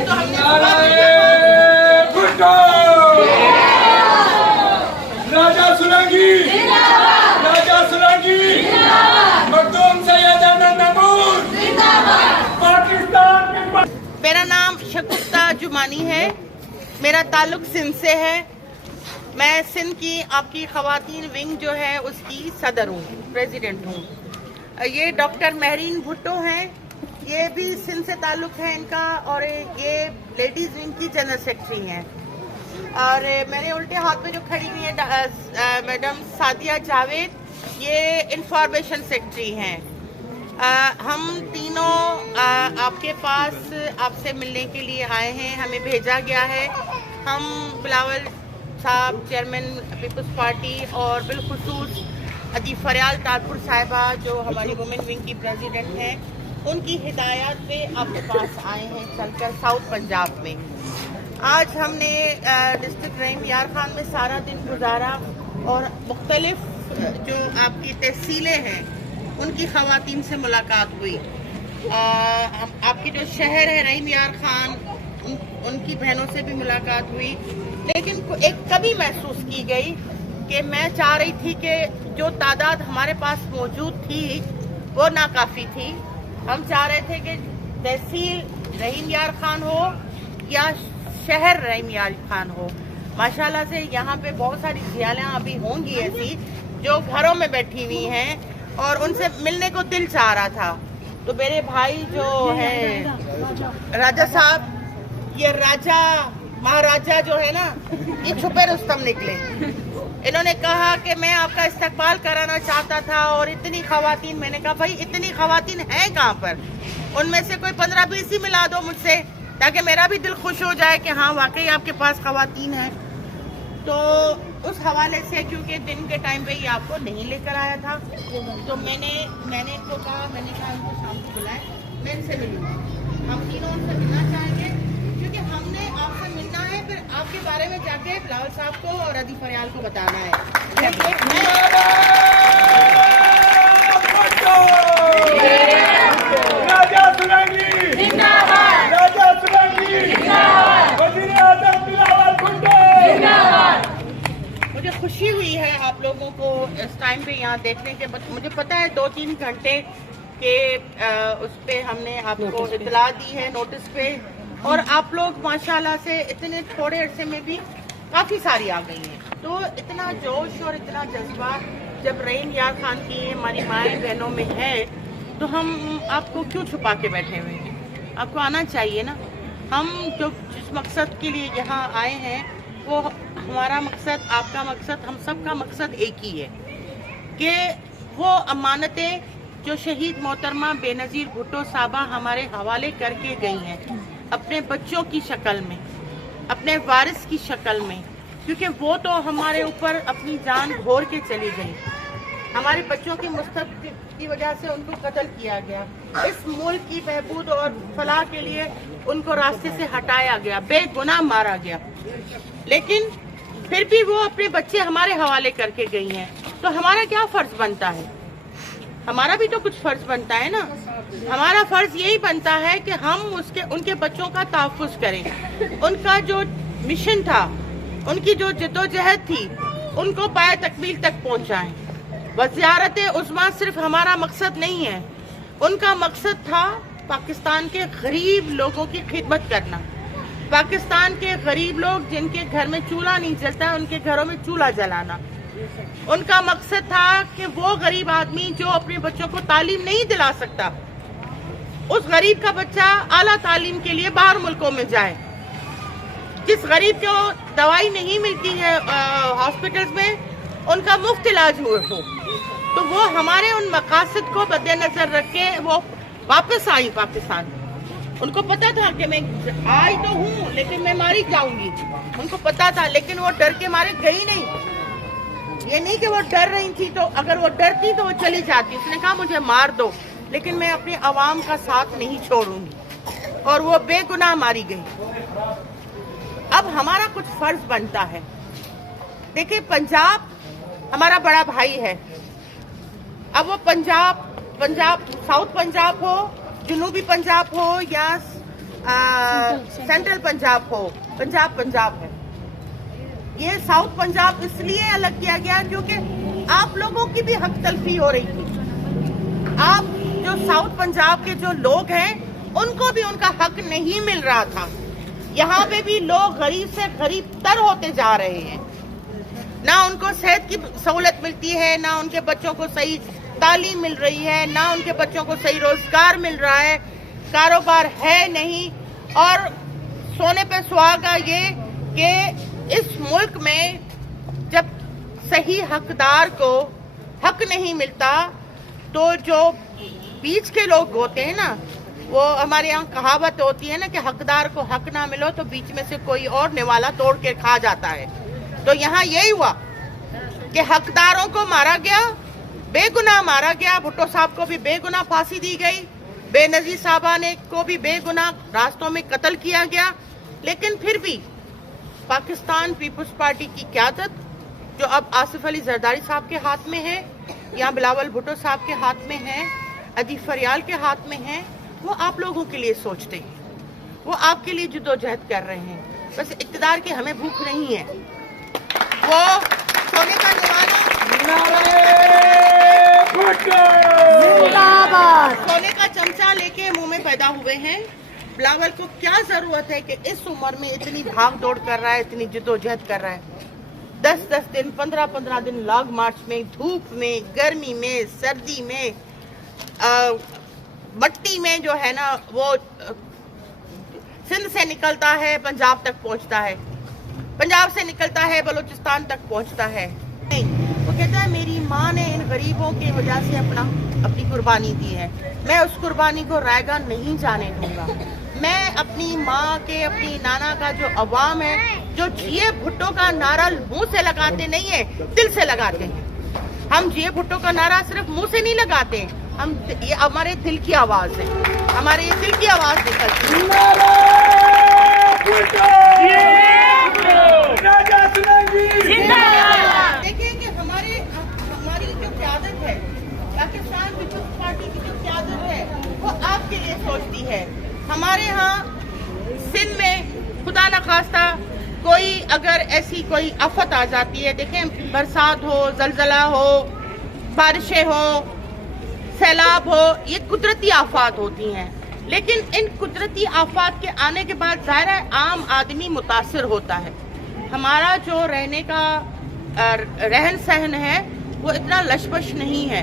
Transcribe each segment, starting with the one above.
से तो हमने राजा सुलंगी, राजा सुलंगी, मखदूम सैयद अहमद नूर, पाकिस्तान। मेरा नाम शगुफ्ता जुमानी है, मेरा ताल्लुक सिंध से है। मैं सिंध की आपकी ख़वातीन विंग जो है उसकी सदर हूँ, प्रेसिडेंट हूँ। ये डॉक्टर महरीन भुट्टो हैं, ये भी सिंध से ताल्लुक है इनका, और ये लेडीज़ विंग की जनरल सेक्रेटरी हैं। और मेरे उल्टे हाथ में जो खड़ी हुई है मैडम सादिया जावेद, ये इंफॉर्मेशन सेक्रेटरी हैं। हम तीनों आपके पास आपसे मिलने के लिए आए हैं, हमें भेजा गया है। हम बिलावल साहब चेयरमैन पीपल्स पार्टी और बिलखुसूस अदी फरियाल तारपुर साहिबा जो हमारी वुमेन विंग की प्रेसिडेंट हैं, उनकी हिदायत पे आपके पास आए हैं चलकर साउथ पंजाब में। आज हमने डिस्ट्रिक्ट रहीम यार खान में सारा दिन गुजारा और मुख्तलिफ जो आपकी तहसीलें हैं उनकी ख़वातीन से मुलाकात हुई। आपकी जो शहर है रहीम यार खान, उनकी बहनों से भी मुलाकात हुई, लेकिन एक कमी महसूस की गई कि मैं चाह रही थी कि जो तादाद हमारे पास मौजूद थी वो नाकाफ़ी थी। हम चाह रहे थे कि तहसील रहीम यार खान हो या शहर रहीम यार खान हो। माशाल्लाह से यहाँ पे बहुत सारी जियालियाँ अभी होंगी ऐसी जो घरों में बैठी हुई हैं और उनसे मिलने को दिल चाह रहा था। तो मेरे भाई जो है राजा साहब, ये राजा महाराजा जो है ना, ये छुपे रुस्तम निकले। इन्होंने कहा कि मैं आपका इस्तकबाल कराना चाहता था और इतनी ख़वातीन, मैंने कहा भाई इतनी ख़वातीन हैं कहाँ पर, उनमें से कोई 15-20 ही मिला दो मुझसे ताकि मेरा भी दिल खुश हो जाए कि हाँ वाकई आपके पास ख़वातीन हैं। तो उस हवाले से क्योंकि दिन के टाइम पे ही आपको नहीं लेकर आया था, तो मैंने इनको कहा, मैंने कहा इनको शाम को बुलाएं, मैं इनसे मिलूँगी। हम तीनों उनसे मिलना चाहेंगे क्योंकि हमने आपसे मिलना है, फिर आपके बारे में जाके बिलावल साहब को और अदी फरियाल को बताना है। राजा सुलंगी जिंदाबाद, राजा सुलंगी जिंदाबाद, वज़ीर आज़म बिलावल भुट्टो जिंदाबाद। मुझे खुशी हुई है आप लोगों को इस टाइम पे यहाँ देखने के बाद। मुझे पता है 2-3 घंटे के उस पे हमने आपको इतला दी है नोटिस पे, और आप लोग माशाल्लाह से इतने थोड़े अरसे में भी काफ़ी सारी आ गई हैं। तो इतना जोश और इतना जज्बा जब रहीम यार खान की हमारी माएँ बहनों में है तो हम आपको क्यों छुपा के बैठे हुए हैं? आपको आना चाहिए ना। हम जो जिस मकसद के लिए यहाँ आए हैं वो हमारा मकसद, आपका मकसद, हम सब का मकसद एक ही है कि वो अमानतें जो शहीद मोहतरमा बेनज़ीर भुट्टो साहबा हमारे हवाले करके गई हैं अपने बच्चों की शक्ल में, अपने वारिस की शक्ल में, क्योंकि वो तो हमारे ऊपर अपनी जान घोर के चली गई। हमारे बच्चों के मुस्तक़बिल की वजह से उनको कत्ल किया गया, इस मुल्क की बहबूद और फलाह के लिए उनको रास्ते से हटाया गया, बेगुनाह मारा गया, लेकिन फिर भी वो अपने बच्चे हमारे हवाले करके गई हैं। तो हमारा क्या फ़र्ज़ बनता है? हमारा भी तो कुछ फ़र्ज़ बनता है ना। हमारा फ़र्ज़ यही बनता है कि हम उनके बच्चों का तहफ़्फ़ुज़ करें, उनका जो मिशन था, उनकी जो जद्दोजहद थी, उनको पाए तकमील तक पहुँचाएँ। वज़ारत उस्मा सिर्फ हमारा मकसद नहीं है, उनका मकसद था पाकिस्तान के गरीब लोगों की खिदमत करना। पाकिस्तान के गरीब लोग जिनके घर में चूल्हा नहीं जलता, उनके घरों में चूल्हा जलाना। उनका मकसद था कि वो गरीब आदमी जो अपने बच्चों को तालीम नहीं दिला सकता, उस गरीब का बच्चा आला तालीम के लिए बाहर मुल्कों में जाए। जिस गरीब को दवाई नहीं मिलती है हॉस्पिटल्स में, उनका मुफ्त इलाज हो। तो वो हमारे उन मकासद को मद्देनजर रख के वो वापस आई पाकिस्तान। उनको पता था कि मैं आई तो हूँ लेकिन मैं मारी जाऊंगी, उनको पता था, लेकिन वो डर के मारे गई नहीं। ये नहीं कि वो डर रही थी, तो अगर वो डरती तो वो चली जाती। उसने कहा मुझे मार दो लेकिन मैं अपनी आवाम का साथ नहीं छोड़ूंगी, और वो बेगुनाह मारी गई। अब हमारा कुछ फर्ज बनता है। देखिए, पंजाब हमारा बड़ा भाई है। अब वो पंजाब साउथ पंजाब हो, जनूबी पंजाब हो या सेंट्रल पंजाब हो, पंजाब है। ये साउथ पंजाब इसलिए अलग किया गया क्योंकि आप लोगों की भी हक तलफी हो रही थी। आप जो साउथ पंजाब के जो लोग हैं उनको भी उनका हक नहीं मिल रहा था। यहाँ पे भी लोग गरीब से गरीब तर होते जा रहे हैं। ना उनको सेहत की सहूलत मिलती है, ना उनके बच्चों को सही तालीम मिल रही है, ना उनके बच्चों को सही रोजगार मिल रहा है, कारोबार है नहीं। और सोने पे सुहागा ये कि इस मुल्क में जब सही हकदार को हक नहीं मिलता तो जो बीच के लोग होते हैं ना, वो हमारे यहाँ कहावत होती है ना कि हकदार को हक ना मिलो तो बीच में से कोई और निवाला तोड़ के खा जाता है। तो यहाँ यही हुआ कि हकदारों को मारा गया, बेगुनाह मारा गया। भुट्टो साहब को भी बेगुनाह फांसी दी गई, बेनजीर साहबा ने को भी बेगुनाह रास्तों में कत्ल किया गया। लेकिन फिर भी पाकिस्तान पीपल्स पार्टी की क़यादत जो अब आसिफ अली जरदारी साहब के हाथ में है, या बिलावल भुट्टो साहब के हाथ में है, अदीब फरियाल के हाथ में है, वो आप लोगों के लिए सोचते हैं, वो आपके लिए जद्दोजहद कर रहे हैं। बस इक़्तिदार की हमें भूख नहीं है। वो सोने का सोने का चमचा लेके मुंह में पैदा हुए हैं। बिलावल को क्या जरूरत है कि इस उम्र में इतनी भाग दौड़ कर रहा है, इतनी जद्दोजहद कर रहा है। 10-10 दिन, 15-15 दिन लॉन्ग मार्च में, धूप में, गर्मी में, सर्दी में, मट्टी में जो है ना, वो सिंध से निकलता है पंजाब तक पहुंचता है, पंजाब से निकलता है बलूचिस्तान तक पहुंचता है। नहीं, वो कहता है मेरी माँ ने इन गरीबों की वजह से अपनी कुर्बानी दी है, मैं उस कुर्बानी को रायगा नहीं जाने दूंगा। मैं अपनी माँ के, अपनी नाना का जो अवाम है, जो जिए भुट्टो का नारा मुंह से लगाते नहीं है, दिल से लगाते हैं। हम जिए भुट्टो का नारा सिर्फ मुंह से नहीं लगाते हैं, हम ये हमारे दिल की आवाज है, हमारे ये दिल की आवाज निकलती है। देखिए कि हमारी जो क़यादत है, पाकिस्तान पीपल्स पार्टी की जो क़यादत है, वो आपके लिए सोचती है। हमारे यहाँ सिंध में खुदा न खास्ता कोई अगर ऐसी कोई आफत आ जाती है, देखें बरसात हो, जलजला हो, बारिशें हो, सैलाब हो, ये कुदरती आफात होती हैं। लेकिन इन कुदरती आफात के आने के बाद ज़ाहिर है आम आदमी मुतासिर होता है। हमारा जो रहने का रहन सहन है वो इतना लशपश नहीं है।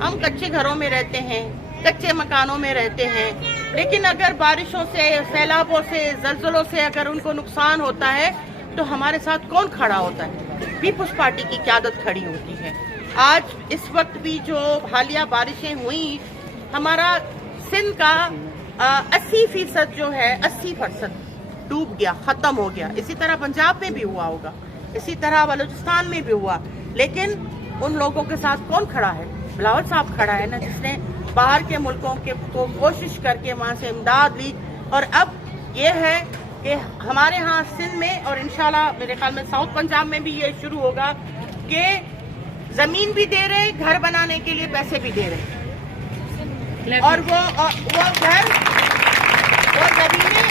हम कच्चे घरों में रहते हैं, कच्चे मकानों में रहते हैं, लेकिन अगर बारिशों से, सैलाबों से, जलजलों से अगर उनको नुकसान होता है तो हमारे साथ कौन खड़ा होता है? पीपल्स पार्टी की क़यादत खड़ी होती है। आज इस वक्त भी जो हालिया बारिशें हुई, हमारा सिंध का 80% जो है, 80% डूब गया, खत्म हो गया। इसी तरह पंजाब में भी हुआ होगा, इसी तरह बलूचिस्तान में भी हुआ। लेकिन उन लोगों के साथ कौन खड़ा है? बिलावल साहब खड़ा है ना, जिसने बाहर के मुल्कों के को कोशिश करके वहाँ से इमदाद ली। और अब ये है कि हमारे यहाँ सिंध में और इंशाल्लाह मेरे ख्याल में साउथ पंजाब में भी ये शुरू होगा कि जमीन भी दे रहे, घर बनाने के लिए पैसे भी दे रहे। और वो घर, वो जमीनें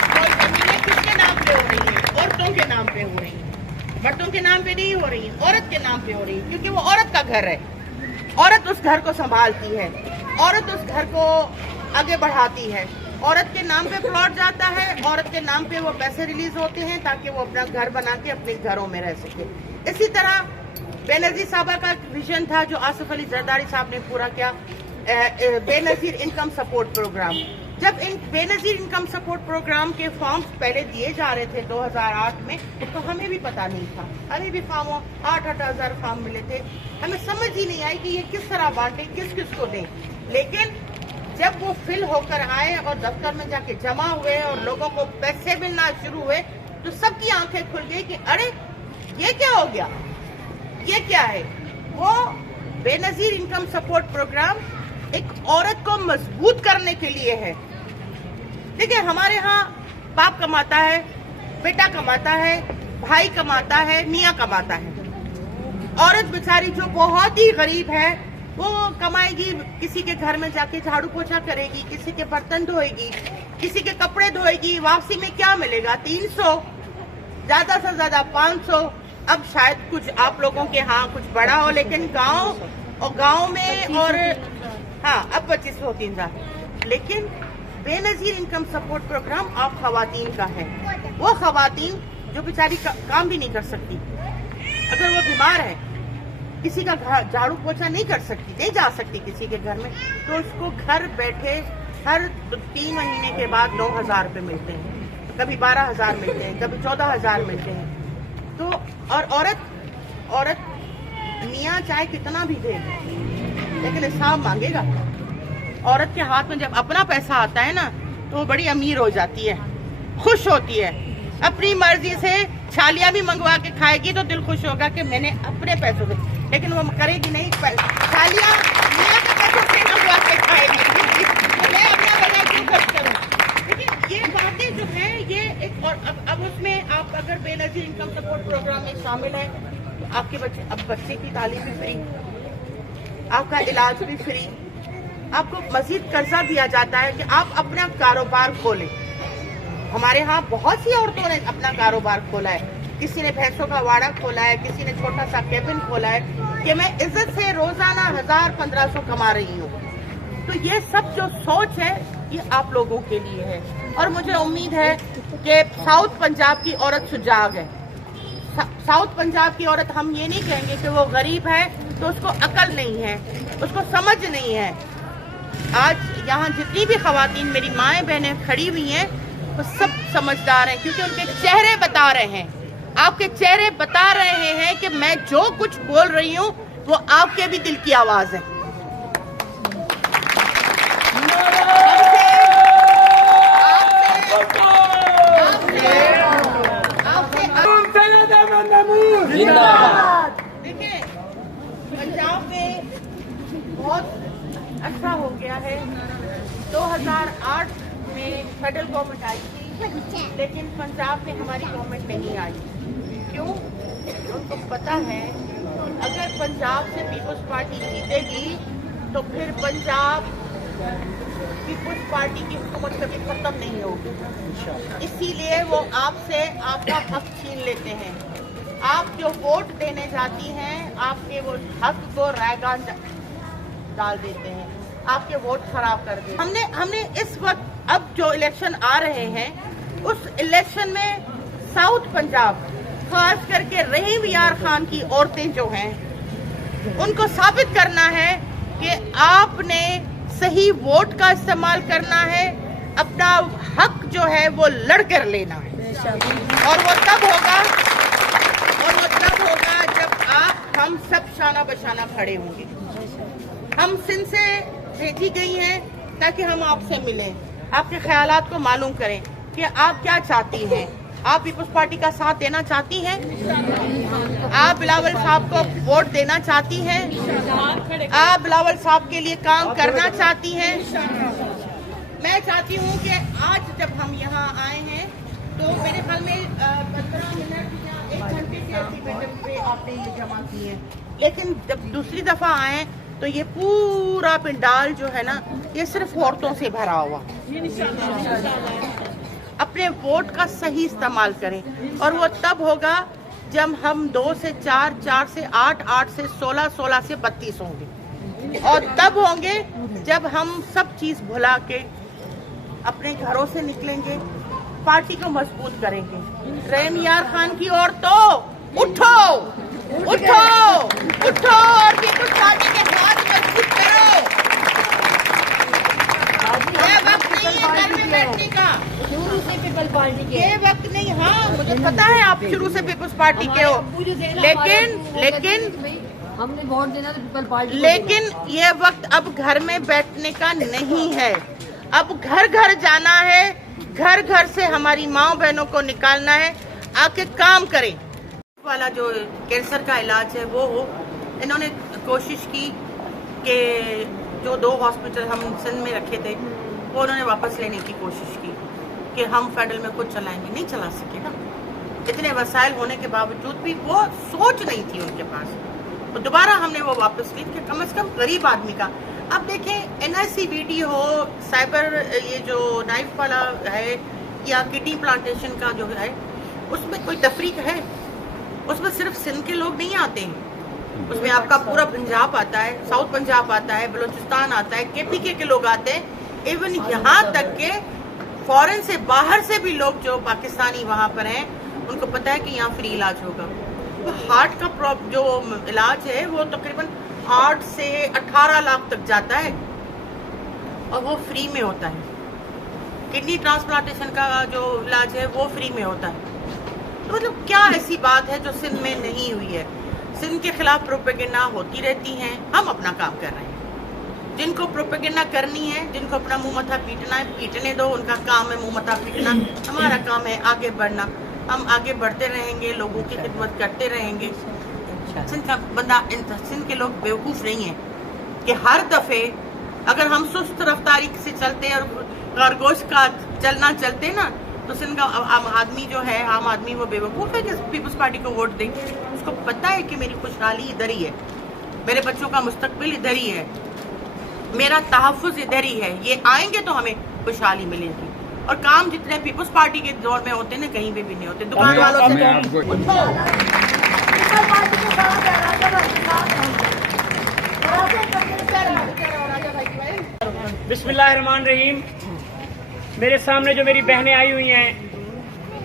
किसके नाम पे हो रही हैं? औरतों के नाम पे हो रही हैं, मर्दों के नाम पे नहीं हो रही हैं, औरत के नाम पे हो रही है, क्योंकि वो औरत का घर है। औरत उस घर को संभालती है, औरत उस घर को आगे बढ़ाती है। औरत के नाम पे प्लॉट जाता है, औरत के नाम पे वो पैसे रिलीज होते हैं ताकि वो अपना घर बना के अपने घरों में रह सके। इसी तरह बेनजीर साहबा का विजन था जो आसिफ अली जरदारी साहब ने पूरा किया, बेनजीर इनकम सपोर्ट प्रोग्राम। जब इन बेनजीर इनकम सपोर्ट प्रोग्राम के फॉर्म्स पहले दिए जा रहे थे 2008 में, तो हमें भी पता नहीं था, हमें भी 8,000 फॉर्म मिले थे। हमें समझ ही नहीं आई कि ये किस तरह बांटे, किस किस को दें। लेकिन जब वो फिल होकर आए और दफ्तर में जाके जमा हुए और लोगों को पैसे मिलना शुरू हुए, तो सबकी आंखें खुल गई कि अरे ये क्या हो गया, ये क्या है। वो बेनजीर इनकम सपोर्ट प्रोग्राम एक औरत को मजबूत करने के लिए है। देखिए हमारे यहाँ बाप कमाता है, बेटा कमाता है, भाई कमाता है, मियाँ कमाता है। औरत बेचारी जो बहुत ही गरीब है वो कमाएगी, किसी के घर में जाके झाड़ू पोछा करेगी, किसी के बर्तन धोएगी, किसी के कपड़े धोएगी, वापसी में क्या मिलेगा? 300, ज्यादा से ज्यादा 500। अब शायद कुछ आप लोगों के यहाँ कुछ बड़ा हो, लेकिन गांव में और हाँ अब 2500-3000। लेकिन बेनजीर इनकम सपोर्ट प्रोग्राम आप खवातीन का है। वो खवातीन जो बेचारी काम भी नहीं कर सकती, अगर वो बीमार है, किसी का झाड़ू पोछा नहीं कर सकती, नहीं जा सकती किसी के घर में, तो उसको घर बैठे हर 3 महीने के बाद 9,000 रुपये मिलते हैं, कभी 12,000 मिलते हैं, कभी 14,000 मिलते हैं। तो और औरत मियाँ चाहे कितना भी दे, लेकिन हिसाब मांगेगा। औरत के हाथ में जब अपना पैसा आता है ना, तो वो बड़ी अमीर हो जाती है, खुश होती है, अपनी मर्जी से छालियां भी मंगवा के खाएगी तो दिल खुश होगा कि मैंने अपने पैसों से, लेकिन वो करेगी नहीं, छालियां मियां के पैसों से मंगवा के खाएगी। मैं अपना बना क्यों खर्च करूं? लेकिन ये बातें जो है ये एक, और अब उसमें आप अगर बेनजीर इनकम सपोर्ट प्रोग्राम में शामिल है तो आपके बच्चे की तालीम भी फ्री, आपका इलाज भी फ्री, आपको मजीद कर्जा दिया जाता है कि आप अपना कारोबार खोलें। हमारे यहाँ बहुत सी औरतों ने अपना कारोबार खोला है, किसी ने भैंसों का वाड़ा खोला है, किसी ने छोटा सा केबिन खोला है कि मैं इज्जत से रोजाना 1000-1500 कमा रही हूँ। तो ये सब जो सोच है ये आप लोगों के लिए है, और मुझे उम्मीद है कि साउथ पंजाब की औरत सुजाग है। साउथ पंजाब की औरत, हम ये नहीं कहेंगे कि वो गरीब है तो उसको अकल नहीं है, उसको समझ नहीं है। आज यहाँ जितनी भी खवातीन मेरी माएँ बहनें खड़ी हुई हैं वो सब समझदार हैं, क्योंकि उनके चेहरे बता रहे हैं, आपके चेहरे बता रहे हैं कि मैं जो कुछ बोल रही हूँ वो आपके भी दिल की आवाज है। देखिए, पंजाब में बहुत अच्छा हो गया है। 2008 में फेडरल गवर्नमेंट आई थी, लेकिन पंजाब में हमारी गवर्नमेंट नहीं आई। क्यों? उनको पता है अगर पंजाब से पीपल्स पार्टी जीतेगी तो फिर पंजाब पीपल्स पार्टी की हुकूमत कभी खत्म नहीं होगी। इसीलिए वो आपसे आपका हक छीन लेते हैं। आप जो वोट देने जाती हैं, आपके वो हक को रैगान डाल देते हैं, आपके वोट खराब कर देते हैं। हमने इस वक्त अब जो इलेक्शन आ रहे हैं, उस इलेक्शन में साउथ पंजाब, खास करके रहीम यार खान की औरतें जो हैं, उनको साबित करना है कि आपने सही वोट का इस्तेमाल करना है, अपना हक जो है वो लड़ कर लेना है। और वो तब होगा जब हम सब शाना बशाना खड़े होंगे। हम सिंध से भेजी गई हैं ताकि हम आपसे मिलें, आपके ख्यालात को मालूम करें कि आप क्या चाहती हैं। आप पीपल्स पार्टी का साथ देना चाहती हैं? आप बिलावल साहब को वोट देना चाहती हैं? आप बिलावल साहब के लिए काम करना चाहती हैं? मैं चाहती हूं कि आज जब हम यहाँ आए हैं तो मेरे ख्याल में 15 मिनट या 1 घंटे के एस्टिमेट पे आपने ये जमा की है, लेकिन जब दूसरी दफा आए तो ये पूरा पंडाल जो है ना, ये सिर्फ औरतों से भरा हुआ। अपने वोट का सही इस्तेमाल करें, और वो तब होगा जब हम 2 से 4, 4 से 8, 8 से 16, 16 से 32 होंगे, और तब होंगे जब हम सब चीज भुला के अपने घरों से निकलेंगे, पार्टी को मजबूत करेंगे। रहीम यार खान की औरतों, उठो उठो उठो और पीपल्स पार्टी के हाथ मजबूत करो। ये वक्त नहीं है घर में बैठने का, शुरू से पीपल पार्टी के, ये वक्त नहीं। हाँ, मुझे पता है आप शुरू से पीपल्स पार्टी के हो, लेकिन हमने वोट देना तो पीपल पार्टी, लेकिन ये वक्त अब घर में बैठने का नहीं है। अब घर घर जाना है, घर घर से हमारी माँ बहनों को निकालना है, आके काम करें। वाला जो कैंसर का इलाज है वो हो, इन्होंने कोशिश की कि जो 2 हॉस्पिटल हम सिंध में रखे थे वो उन्होंने वापस लेने की कोशिश की कि हम फेडरल में खुद चलाएंगे। नहीं चला सके ना, इतने वसाइल होने के बावजूद भी वो सोच नहीं थी उनके पास। तो दोबारा हमने वो वापस ली कि कम से कम गरीब आदमी का, अब देखें NICVT हो, साइबर ये जो नाइफ वाला है या किटी प्लांटेशन का जो है, उसमें कोई तफरीक है? उसमें सिर्फ सिंध के लोग नहीं आते हैं, उसमें आपका पूरा पंजाब आता है, साउथ पंजाब आता है, बलूचिस्तान आता है, KPK के लोग आते हैं, इवन यहाँ तक के फॉरेन से बाहर से भी लोग जो पाकिस्तानी वहाँ पर हैं उनको पता है कि यहाँ फ्री इलाज होगा। तो हार्ट का जो इलाज है वो तकरीबन 8 से 18 लाख तक जाता है और वो फ्री में होता है। किडनी ट्रांसप्लांटेशन का जो इलाज है वो फ्री में होता है। तो मतलब क्या ऐसी बात है जो सिंध में नहीं हुई है? सिंध के खिलाफ प्रोपेगेंडा होती रहती हैं, हम अपना काम कर रहे हैं। जिनको प्रोपेगेंडा करनी है, जिनको अपना मुंह मथा पीटना है, पीटने दो, उनका काम है मुंह मथा पीटना। हमारा काम है आगे बढ़ना, हम आगे बढ़ते रहेंगे, लोगों की खिदमत करते रहेंगे। सिंध का बंदा, सिंध के लोग बेवकूफ़ नहीं है कि हर दफ़े अगर हम सुस्त रफ्तारी से चलते और खरगोश का चलना चलते ना, तो सिंध का आम आदमी जो है, आम आदमी वो बेवकूफ़ है कि पीपल्स पार्टी को वोट दे। उसको पता है कि मेरी खुशहाली इधर ही है, मेरे बच्चों का मुस्तकबिल इधर ही है, मेरा तहफ़्फ़ुज़ इधर ही है। ये आएंगे तो हमें खुशहाली मिलेगी। और काम जितने पीपल्स पार्टी के दौर में होते ना, कहीं पे भी नहीं होते। दुकान वालों से बिस्मिल्लाहिर्रहमानिर्रहीम। मेरे सामने जो मेरी बहनें आई हुई हैं,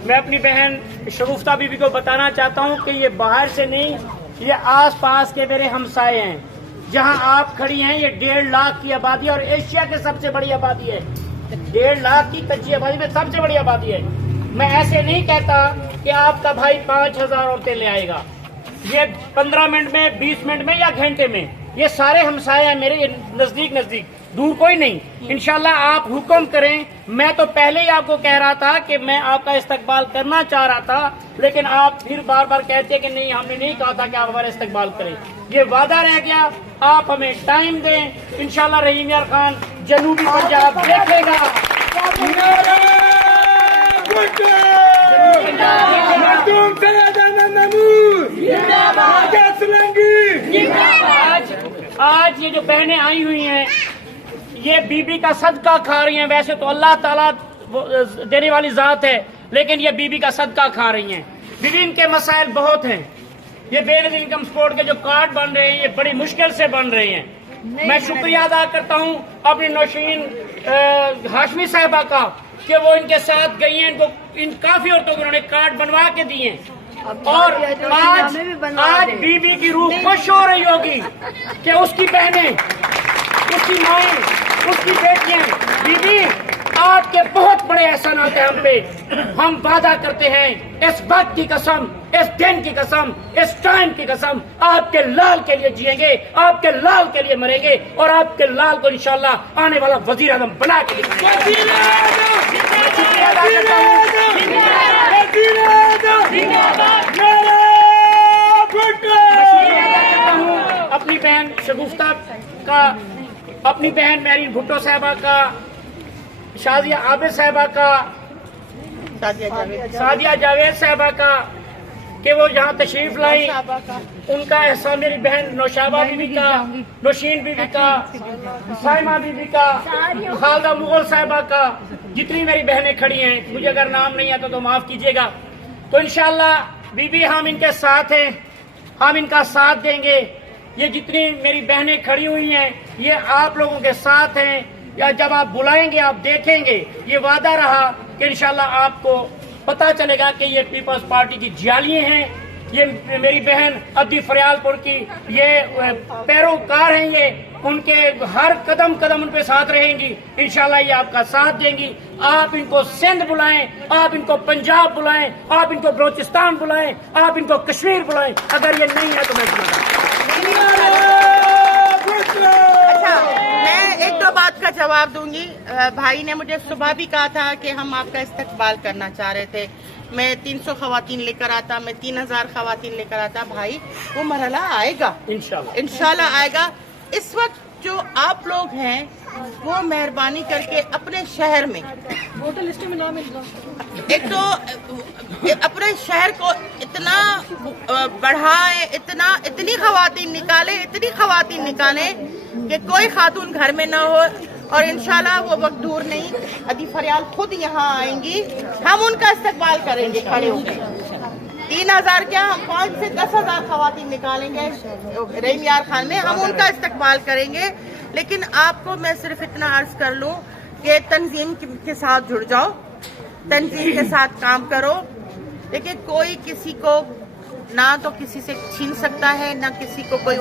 मैं अपनी बहन शगुफ्ता बीबी को बताना चाहता हूं कि ये बाहर से नहीं, ये आस पास के मेरे हमसाए हैं। जहां आप खड़ी हैं ये 1.5 लाख की आबादी और एशिया के सबसे बड़ी आबादी है। 1.5 लाख की कच्ची आबादी में सबसे बड़ी आबादी है। मैं ऐसे नहीं कहता कि आपका भाई 5000 औरतें ले आएगा, ये 15 मिनट में, 20 मिनट में या घंटे में। ये सारे हमसाए हैं मेरे, नजदीक नजदीक, दूर कोई नहीं। इंशाल्लाह आप हुक्म करें। मैं तो पहले ही आपको कह रहा था कि मैं आपका इस्तकबाल करना चाह रहा था, लेकिन आप फिर बार बार कहते हैं कि नहीं, हमने नहीं कहा था कि आप हमारा इस्तकबाल करें। ये वादा रह गया, आप हमें टाइम दें। इंशाल्लाह रहीम यार खान जनूबी पंजाब देखेगा। आज ये जो बहनें आई हुई हैं, ये बीबी का सदका खा रही हैं। वैसे तो अल्लाह ताला देने वाली जात है, लेकिन ये बीबी का सदका खा रही हैं। बीबी इनके मसाइल बहुत हैं। ये बेसिक इनकम सपोर्ट के जो कार्ड बन रहे हैं, ये बड़ी मुश्किल से बन रहे हैं। मैं शुक्रिया अदा करता हूँ अपनी नौशीन हाशमी साहिबा का कि वो इनके साथ गई हैं। इनको इन काफी औरतों को उन्होंने कार्ड बनवा के दिए और आज बीबी की रूह खुश हो रही होगी कि उसकी बहनें, उसकी माएँ, उसकी बेटियां, बीबी आपके बहुत बड़े एहसानात हैं हम पे। हम वादा करते हैं इस वक्त की कसम, इस दिन की कसम, इस टाइम की कसम, आपके लाल के लिए जिएंगे, आपके लाल के लिए मरेंगे और आपके लाल को इंशाल्लाह आने वाला वजीर आजम बना के दिखाएंगे। अपनी बहन शगुफ्ता का, अपनी बहन मैरीन भुट्टो साहिबा का, शादिया आबिद साहिबा का, सादिया जावेद साहिबा का कि वो यहाँ तशरीफ लाई, उनका एहसान मेरी बहन नौशाबा बीबी का, नौशीन बीबी का, साइमा बीबी का, खालदा मुगल साहिबा का, जितनी मेरी बहनें खड़ी हैं, मुझे अगर नाम नहीं आता तो माफ कीजिएगा। तो इंशाल्लाह बीबी हम इनके साथ हैं, हम इनका साथ देंगे। ये जितनी मेरी बहनें खड़ी हुई हैं, ये आप लोगों के साथ हैं। या जब आप बुलाएंगे आप देखेंगे, ये वादा रहा कि इंशाल्लाह आपको पता चलेगा कि ये पीपल्स पार्टी की जालियां हैं। ये मेरी बहन अद्दी फरियालपुर की ये पैरोकार हैं, ये उनके हर कदम कदम उन पे साथ रहेंगी। इंशाल्लाह ये आपका साथ देंगी। आप इनको सिंध बुलाएं, आप इनको पंजाब बुलाएं, आप इनको बलोचिस्तान बुलाएं, आप इनको कश्मीर बुलाएं। अगर ये नहीं है तो मैं मैं एक दो बात का जवाब दूंगी। भाई ने मुझे सुबह भी कहा था कि हम आपका इस्तकबाल करना चाह रहे थे, मैं 300 खवातीन लेकर आता, मैं 3000 खवातीन लेकर आता। भाई वो मरहला आएगा, इंशाल्लाह आएगा। इस वक्त जो आप लोग हैं वो मेहरबानी करके अपने शहर में वोटर लिस्ट में नाम एक तो अपने शहर को इतना बढ़ाए, इतनी खवातीन निकाले कि कोई खातून घर में ना हो, और इंशाल्लाह वो वक्त दूर नहीं, अदी फरियाल खुद यहाँ आएंगी, हम उनका इस्तकबाल करेंगे खड़े होकर। 3000 क्या, हम 5 से 10,000 खवातीन निकालेंगे रहीम यार खान में, हम उनका इस्तकबाल करेंगे। लेकिन आपको मैं सिर्फ इतना अर्ज कर लूँ कि तंजीम के साथ जुड़ जाओ, तंजीम के साथ काम करो। देखिए कोई किसी को ना तो किसी से छीन सकता है, ना किसी को कोई